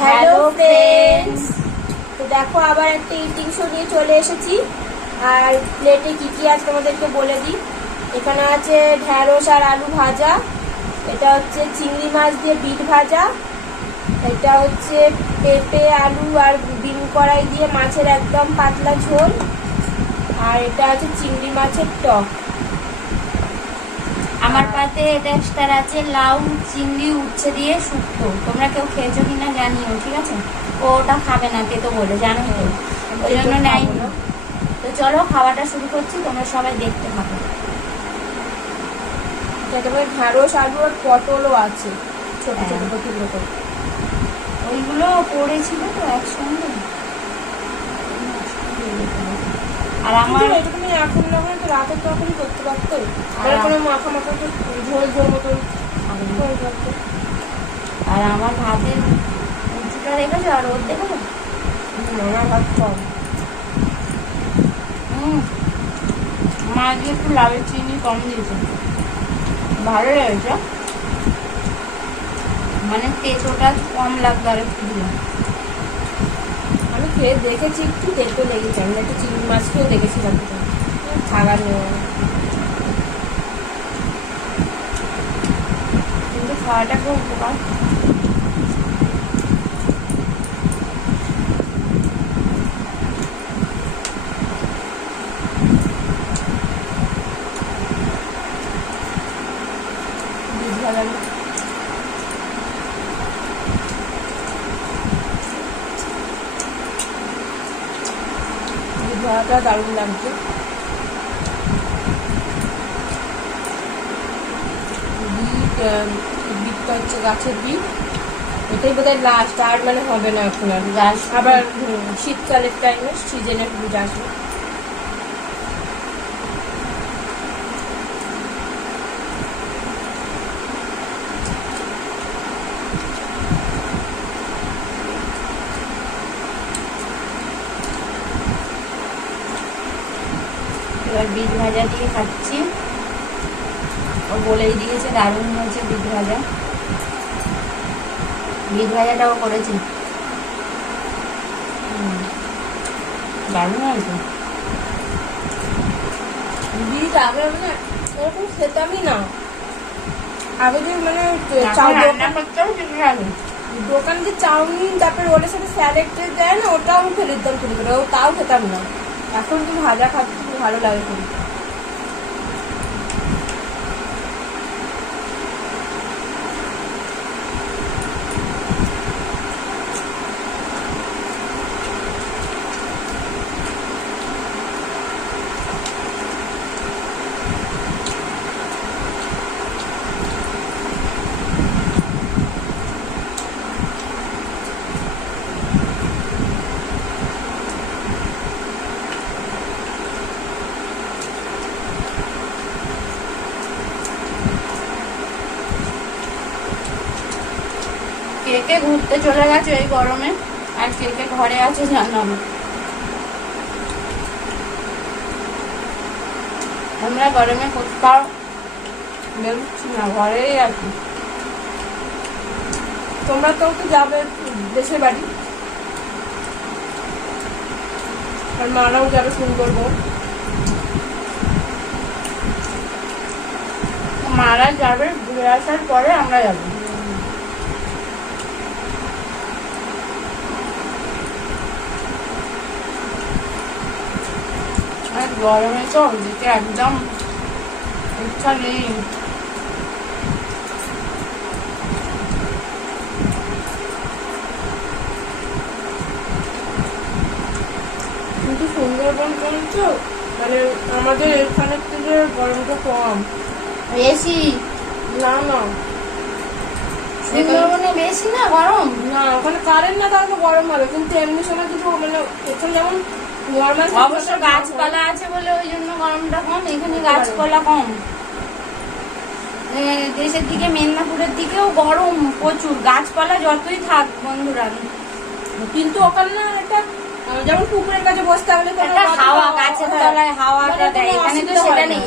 Hello friends, তো দেখো আবার একটা ইটিং শো নিয়ে চলে এসেছি। আর প্লেটে কি কি আছে তোমাদেরকে বলে দিই। এখানে আছে ঢ্যাঁড়স আর আলু ভাজা, এটা হচ্ছে চিংড়ি মাছ দিয়ে বিট ভাজা, এটা হচ্ছে পেঁপে আলু আর বিন কড়াই দিয়ে মাছের একদম পাতলা ঝোল, আর এটা আছে চিংড়ি মাছের টক। আমার পাতে টেক্সচার আছে লাউ চিংড়ি উচ্ছে দিয়ে শুক্তো। তোমরা কেউ খেয়েছো কিনা জানিও, ঠিক আছে? ওটা খাবে না তেতো বলে, জানো তো, ওই জন্য নেয়নি। তো চলো খাওয়াটা শুরু করছি, তোমরা সবাই দেখতে থাকো। ঢ্যাঁড়স আলু আর পটলও আছে, ছোট ছোট টুকরো করে। ওইগুলো পড়েছিল তো একসঙ্গে। আর আমার তুমি এখন না হলে তো রাতে তো এখনই করতে পারতো, কোনো মাখা মাখা ঝোল ঝোল মতন। আর আমার ভাতের উঁচুটা দেখেছো আর ওর দেখেছো? আমার ভাত কম। মা আজকে একটু লাউয়ের চিনি কম দিয়েছে, ভালো লেগেছে। মানে তেতোটা কম লাগবে আর একটু দিলাম। আমি খেয়ে দেখেছি, একটু দেখতে লেগেছে। আমি একটু চিংড়ি মাছ খেয়েও দেখেছিলাম, খাবার নেওয়া, কিন্তু খাওয়াটা খুব উপকার। দুধ ভাজা দুধ ভাজাটা দারুণ লাগছে। বিটটা হচ্ছে গাছের বিট, এটাই বোধহয় লাস্ট, আর মানে হবে না এখন আর। আবার শীতকালের টাইমে সিজনের বিট আসবে। এবার বিট ভাজা দিয়ে খাচ্ছি। ও বলেই দিয়েছে দারুণ হয়েছে বিট ভাজা। বিট ভাজাটাও করেছি, দারুণ হয়েছে। বিট আগে মানে এরকম খেতামই না। আগে যে মানে রান্না করতেও শিখে যাবে। দোকান যে চাউমিন তারপরে ওটার সাথে স্যালাড দেয় না, ওটাও আমি ফেলে দিতাম চুরি করে, তাও খেতাম না। এখন তো ভাজা খাচ্ছি, খুব ভালো লাগে খুব। কে কে ঘুরতে চলে গেছে এই গরমে, আর কে কে ঘরে আছে জানাবো। আমরা গরমে কোথাও বেরোচ্ছি না, ঘরেই আছি। তোমরা তো যাবে দেশের বাড়ি, আর মারাও যাবে সুন্দরবন। মারা যাবে, ঘুরে আসার পরে আমরা যাবো। আর গরমে তো যেতে একদম ইচ্ছা নেই। কিন্তু সুন্দরবন বলছো মানে আমাদের এখানের থেকে গরমটা কম। বেশি না না, সুন্দরবনে বেশি না গরম। না ওখানে কারেন্ট না, তাহলে তো গরম হবে। কিন্তু এমনি সময় কিছু মানে এখানে যেমন নর্মাল অবশ্য গাছপালা আছে বলে ওই জন্য গরমটা কম। এখানে গাছপালা কম। দেশের দিকে মেদিনীপুরের দিকেও গরম প্রচুর, গাছপালা যতই থাক বন্ধুরা। কিন্তু ওখানে না একটা যেমন পুকুরের কাছে বসতে হবে, হাওয়া গাছের তলায় হাওয়াটা দেয়, এখানে তো সেটা নেই।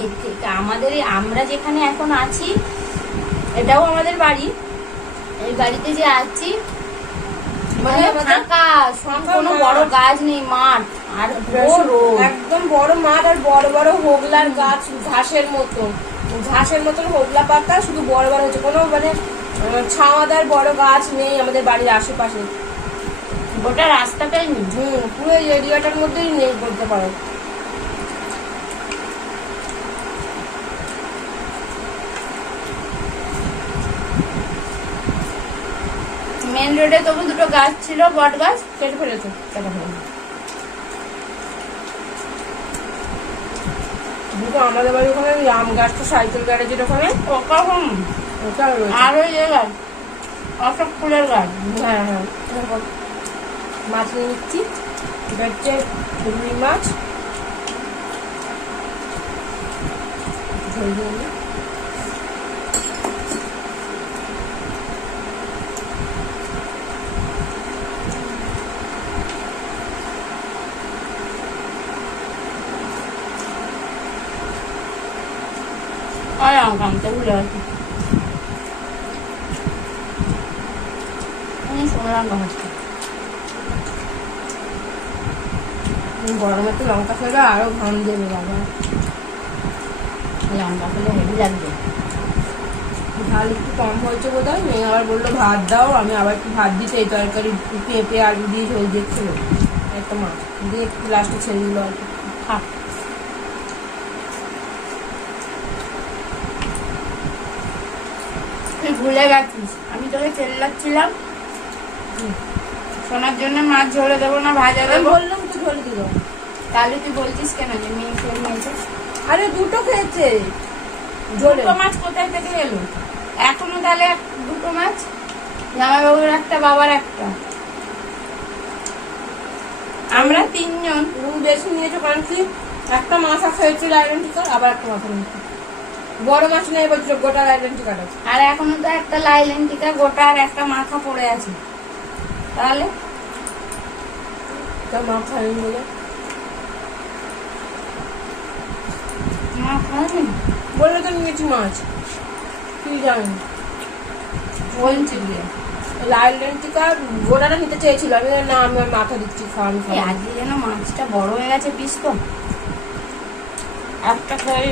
আমাদের আমরা যেখানে এখন আছি, এটাও আমাদের বাড়ি। এই বাড়িতে যে আছি মানে ফাঁকা, ফাঁকা কোনো মাঠ। বড় গাছ নেই, মাঠ আর পুরো রোদ। একদম বড় মাঠ আর বড় বড় হোগলার গাছ, ঘাসের মতন হোগলা পাতা, শুধু বড় বড় হচ্ছে, কোনো মানে ছাওয়াদার বড় গাছ নেই আমাদের বাড়ির আশেপাশে। গোটা রাস্তাটাই নেই। পুরো এই এরিয়াটার মধ্যেই নেই বলতে পারো। মেন রোডে তবু দুটো গাছ ছিল, বট গাছ। কেটে ফেলেছে। দুটো আমাদের বাড়ির ওখানে আম গাছটা, সাইকেল গ্যারেজের ওখানে ও কখন? ওটা রয়েছে। আর ওই যে গাছ, অশোক ফুলের গাছ। হ্যাঁ হ্যাঁ, মাছ নিয়ে নিচ্ছি। এটা হচ্ছে রুই মাছ, ঝোল দিয়ে নিই। আর আমাকে আনতে ভুলে গেছি। সোনা লঙ্কা হচ্ছে। গরমে তো লঙ্কা খেলে আরো ঘাম দেবে বাবা। লঙ্কা খেলে হেভি লাগবে। ঝাল একটু কম হয়েছে বোধ হয়, মেয়ে আবার বললো ভাত দাও, আমি আবার একটু ভাত দিতে এই তরকারি পেঁপে আলু দিয়ে ঝোল দিচ্ছিল একটা মাছ দিয়ে একটু লাস্টে ছেড়ে দিল আর কি। থাক। তুই ভুলে গেছিস, আমি তোকে চেল্লাচ্ছিলাম সোনার জন্য মাছ ঝোলে দেবো না ভাজা আমি দেবো। বললাম তো ঝোল দিল। তাহলে তুই বলছিস কেন যে মেয়ে খেয়ে নিয়েছে? আরে দুটো খেয়েছে ঝোলে। দুটো মাছ কোথায় থেকে এলো এখনো? তাহলে দুটো মাছ, জামাইবাবুর একটা, বাবার একটা, আমরা তিনজন। তুমি বেশি নিয়েছো কারণ কি একটা মাথা খেয়েছিল আইডেন্টিকাল, আবার একটা মাথা নিয়েছো। বড় মাছ নেই বলছিল, গোটা আইডেন্টিকাল আছে। আর এখনো তো একটা লাইলেন্টিকা গোটা আর একটা মাথা পড়ে আছে। তাহলে তা মা খাইনি বলে মা খায়নি বললো তো নিয়েছি মাছ, তুই জানি বলছি দিয়ে। আইডেন্টিকা গোটাটা নিতে চেয়েছিল, আমি বললাম, না আমি আর মাথা দিচ্ছি, খাওয়ানি এই খাওয়া। আজকে যেন মাছটা বড় হয়ে গেছে পিস, তো একটা খেয়ে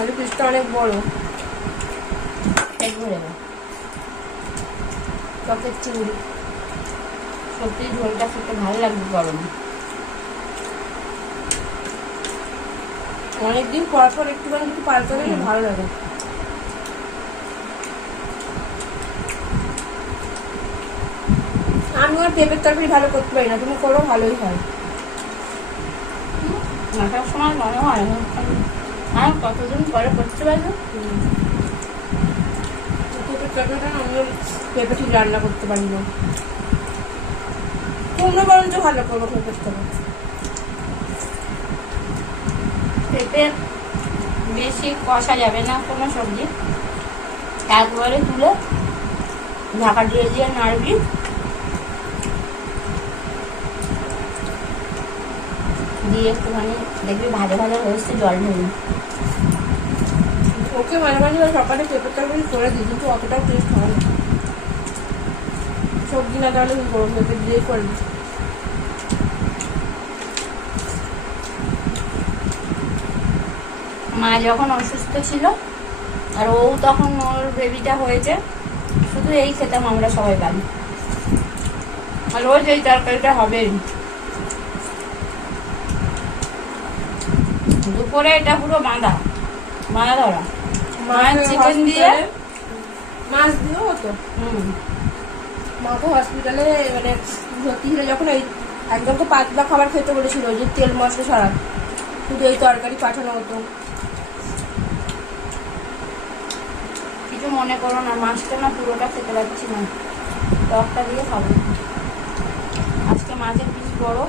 আলু পিসটা অনেক বড়, পেট ভরে যাবে। চকের চিংড়ি। সত্যি ঝোলটা খেতে ভালো লাগবে গরমে। অনেকদিন পর পর একটুখানি কিছু পাল্টালে না ভালো লাগে। আমি আর পেঁপের তরকারি ভালো করতে পারি না, তুমি করো ভালোই হয়। মাথার সময় মনে হয় আর কতদিন পরে করতে পারবো। পেঁপের তরকারিটা না, আমি পেঁপে ঠিক রান্না করতে পারি না। কুমড়ো বরঞ্চ ভালো করবো পেঁপের তরকারি। পেঁপে বেশি কষা যাবে না কোনো সবজি, একবারে তুলে ঢাকা দিয়ে দিয়ে নাড়বি, দিয়ে একটুখানি দেখবি ভাজা ভাজা হয়েছে, জল ঢেলে। ওকে মাঝে মাঝে সকালে পেঁপের তরকারি করে দিই, কিন্তু অতটাও টেস্ট হয় না। সবজি না তাহলে কি করবো, পেঁপে দিয়েই করে দিই। মা যখন অসুস্থ ছিল আর ও তখন ওর বেবিটা হয়েছে, শুধু এই খেতাম আমরা সবাই বাড়ি, আর রোজ এই তরকারিটা হবে। দুপুরে এটা পুরো বাঁধা ধরা। মাছ চিকেন দিয়ে, মাছ দিয়েও হতো। মাকে হসপিটালে মানে ভর্তি ছিল যখন, এই একদম তো পাতলা খাবার খেতে বলেছিল, যে তেল মশলা ছাড়া শুধু এই তরকারি পাঠানো হতো। কিছু মনে করো না, মাছটা না পুরোটা খেতে পারছি না, টকটা দিয়ে খাবো। আজকে মাছের পিস বড়,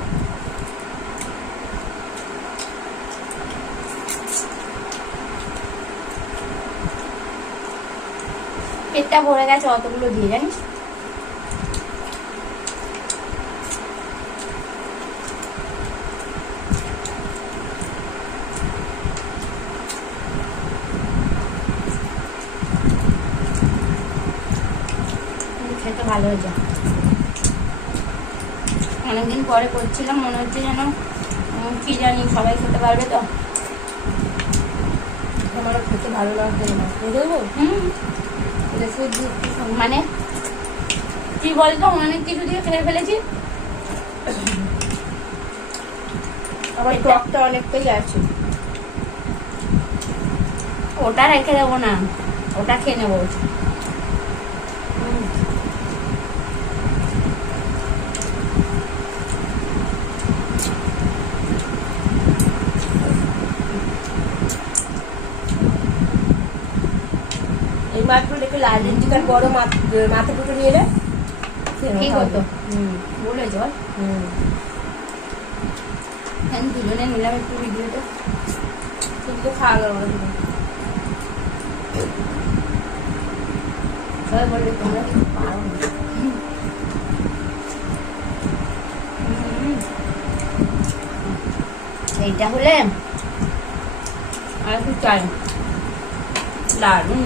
পেটটা ভরে গেছে অতগুলো দিয়ে, জানিস। খেতে ভালো ভালো হয়েছে। অনেকদিন পরে করছিলাম, মনে হচ্ছে যেন কি জানি সবাই খেতে পারবে তো। আমারও খেতে ভালো লাগবে না, বুঝলো? রেখে দিই। মানে কি বলতো, অনেক কিছু দিয়ে খেয়ে ফেলেছি। আমার টকটা অনেকটাই আছে। ওটা রেখে দেবো না, ওটা খেয়ে নেবো। এই মাত্র দেখে লাল ইঞ্জিকার বড় মাথা দুটো নিয়ে এলে ঠিক হতো। বলে চল দুজনে নিলাম একটু ভিডিওতে, কিন্তু খাওয়া গেল না। সবাই বলবে তোমরা কি পারো না। এইটা হলে আর একটু চাই দারুন।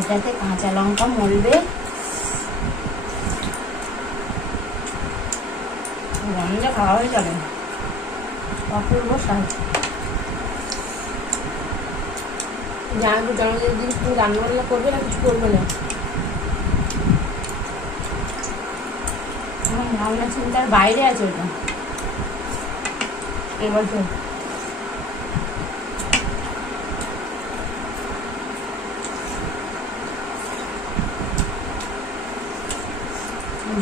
এটাতে কাঁচা লঙ্কা মলবে, গন্ধে খাওয়া হয়ে যাবে। অপূর্ব স্বাদ। জানবো জন্মদিনের দিন তুমি রান্না বান্না করবে না কিছু করবে না? আমার ভাবনা চিন্তার বাইরে আছে ওটা এবছর।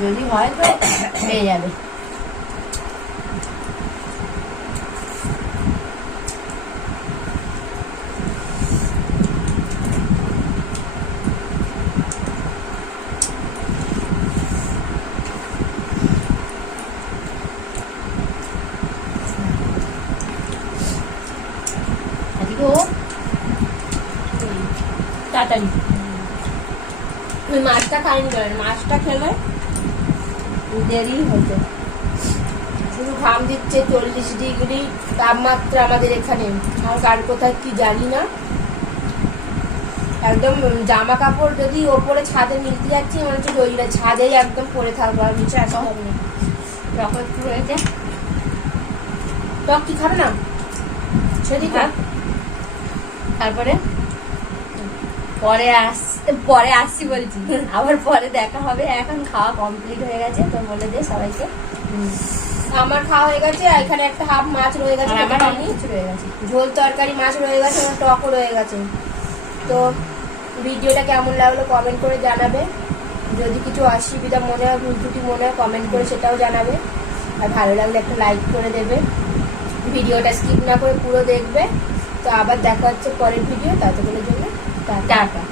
যদি হয় তো পেয়ে যাবে। আজকে ও তাড়াতাড়ি ওই মাছটা খাইনি করেন, মাছটা খেলে দেরি হতো। শুধু ঘাম দিচ্ছে 40 ডিগ্রি তাপমাত্রা আমাদের এখানে, আর কার কোথায় কি জানি না। একদম জামা কাপড় যদি ওপরে ছাদে মিলতে যাচ্ছে মনে হচ্ছে দইটা ছাদেই একদম পরে থাকবো, আর নিচে আসতে হবে না। যখন একটু রয়েছে টক কি খাবে না সেদিকে? তারপরে পরে আসছি বলছি, আবার পরে দেখা হবে। এখন খাওয়া কমপ্লিট হয়ে গেছে, তো বলে দে সবাইকে। আমার খাওয়া হয়ে গেছে, এখানে একটা হাফ মাছ রয়ে গেছে, আর আমার অনেক কিছু রয়ে গেছে। ঝোল তরকারি মাছ রয়ে গেছে, আমার টকও রয়ে গেছে। তো ভিডিওটা কেমন লাগলো কমেন্ট করে জানাবে। যদি কিছু অসুবিধা মনে হয়, ভুল ত্রুটি মনে হয়, কমেন্ট করে সেটাও জানাবে। আর ভালো লাগলে একটা লাইক করে দেবে, ভিডিওটা স্কিপ না করে পুরো দেখবে। তো আবার দেখা হচ্ছে পরের ভিডিও, ততক্ষণের জন্য টাটা। টাটা।